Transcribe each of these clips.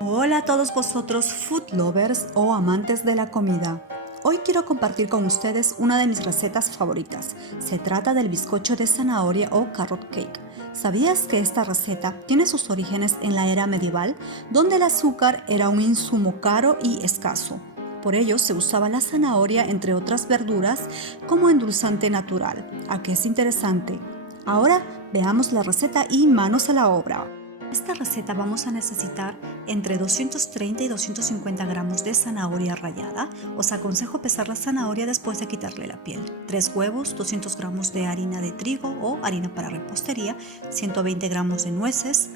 Hola a todos vosotros food lovers o amantes de la comida. Hoy quiero compartir con ustedes una de mis recetas favoritas. Se trata del bizcocho de zanahoria o carrot cake. ¿Sabías que esta receta tiene sus orígenes en la era medieval, donde el azúcar era un insumo caro y escaso? Por ello se usaba la zanahoria entre otras verduras como endulzante natural. ¿A qué es interesante? Ahora veamos la receta y manos a la obra. Esta receta vamos a necesitar entre 230 y 250 gramos de zanahoria rallada. Os aconsejo pesar la zanahoria después de quitarle la piel. 3 huevos, 200 gramos de harina de trigo o harina para repostería, 120 gramos de nueces,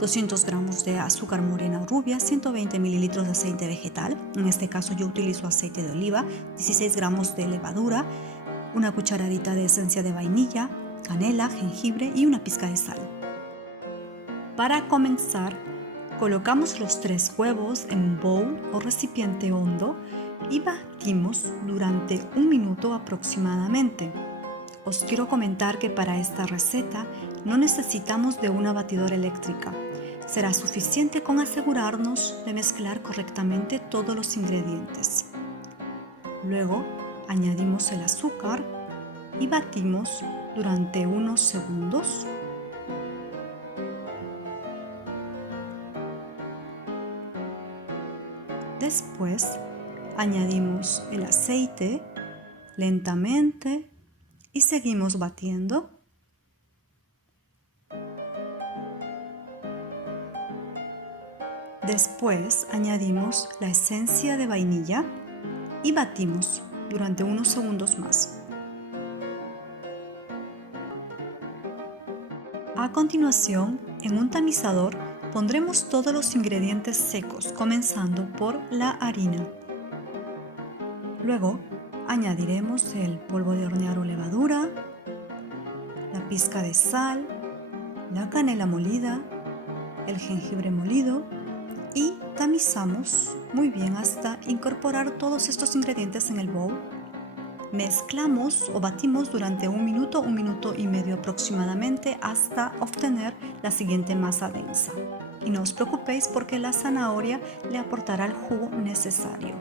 200 gramos de azúcar morena o rubia, 120 mililitros de aceite vegetal, en este caso yo utilizo aceite de oliva, 16 gramos de levadura, una cucharadita de esencia de vainilla, canela, jengibre y una pizca de sal. Para comenzar, colocamos los 3 huevos en un bowl o recipiente hondo y batimos durante 1 minuto aproximadamente. Os quiero comentar que para esta receta no necesitamos de una batidora eléctrica. Será suficiente con asegurarnos de mezclar correctamente todos los ingredientes. Luego añadimos el azúcar y batimos durante unos segundos. Después añadimos el aceite lentamente y seguimos batiendo. Después añadimos la esencia de vainilla y batimos durante unos segundos más. A continuación, en un tamizador pondremos todos los ingredientes secos, comenzando por la harina. Luego añadiremos el polvo de hornear o levadura, la pizca de sal, la canela molida, el jengibre molido y tamizamos muy bien hasta incorporar todos estos ingredientes en el bowl. Mezclamos o batimos durante 1 minuto y medio aproximadamente hasta obtener la siguiente masa densa. Y no os preocupéis porque la zanahoria le aportará el jugo necesario.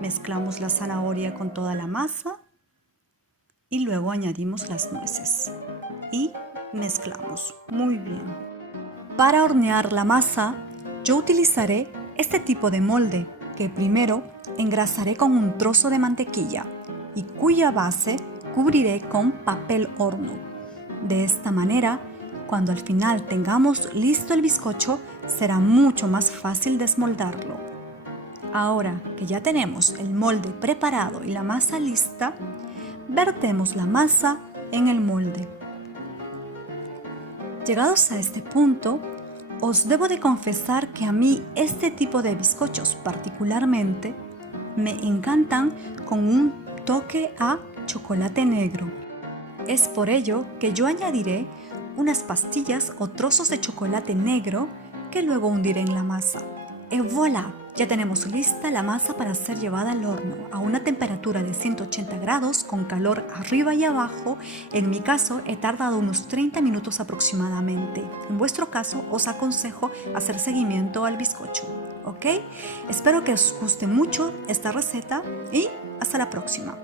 Mezclamos la zanahoria con toda la masa y luego añadimos las nueces y mezclamos muy bien. Para hornear la masa, yo utilizaré este tipo de molde que primero engrasaré con un trozo de mantequilla y cuya base cubriré con papel horno. De esta manera, cuando al final tengamos listo el bizcocho, será mucho más fácil desmoldarlo. Ahora que ya tenemos el molde preparado y la masa lista, vertemos la masa en el molde. Llegados a este punto, os debo de confesar que a mí este tipo de bizcochos particularmente me encantan con un toque a chocolate negro. Es por ello que yo añadiré unas pastillas o trozos de chocolate negro que luego hundiré en la masa. ¡Et voilà! Ya tenemos lista la masa para ser llevada al horno a una temperatura de 180 grados con calor arriba y abajo. En mi caso he tardado unos 30 minutos aproximadamente. En vuestro caso os aconsejo hacer seguimiento al bizcocho. ¿Ok? Espero que os guste mucho esta receta y hasta la próxima.